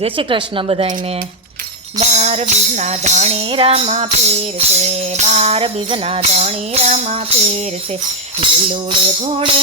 જય શ્રી કૃષ્ણ બધાને। 12 બીજના ધણીરામાં પીર છે, 12 બીજના ધણીરામાં પીર છે। લીલુડે ઘોડે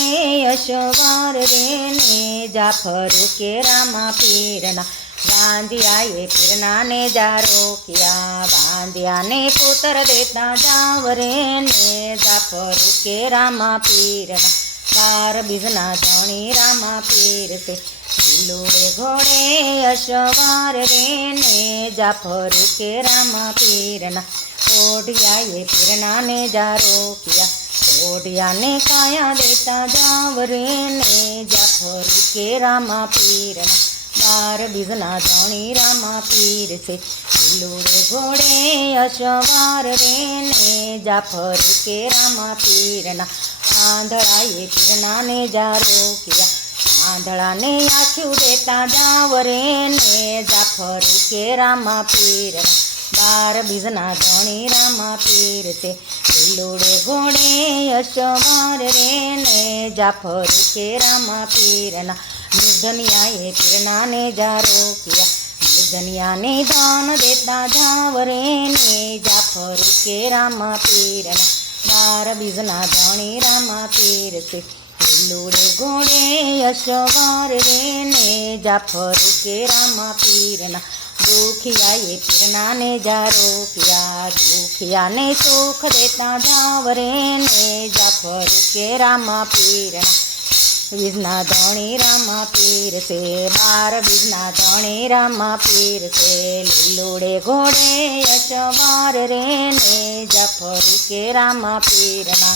અશવાર રે ને જાફર કે રામા પીરના। વાંધિયાએ પીરના ને જારો કિયા, વાંધિયાને પુત્ર દેતા જાવ રે ને જાફર કે રામા પીરના। 12 બીજના ધણીરામાં પીર છે, લીલુડે ઘોડે અશવાર રે ને જાફર કે રામા પીરના। કોઢિયાએ પીરના ને જારો કિયા, કોઢિયાને કાયા દેતા જાવ રે ને જાફર કે રામા પીરના। 12 બીજના ધણીરામાં પીર છે, લીલુડે ઘોડે અશવાર રે ને જાફર કે રામા પીરના। આંધળાએ પીરના ને જારો કિયા, આંધળાને આંખ્યું દેતા જાવ રે ને જાફર કે રામા પીરના। 12 બીજના ધણીરામાં પીર છે, લીલુડે ઘોડે અશવાર રે ને જાફર કે રામા પીરના। નિર્ધનિયાએ પીરના ને જારો કિયા, નિર્ધનિયાને દાન દેતા જાવ રે ને જાફર કે રામા પીરના। 12 બીજના ધણીરામાં પીર છે, લીલુડે ઘોડે અશવાર રે ને જાફર કે રામા પીરના। દુખિયાએ પીરના ને જારો કિયા, દુખિયાને સુખ દેતા જાવ રે ને જાફર કે રામા પીરના। બીજના ધણીરામાં પીર છે, 12 બીજના ધણીરામાં પીર છે, લીલુડે ઘોડે અશવાર રે ને જાફર કે રામા પીરના।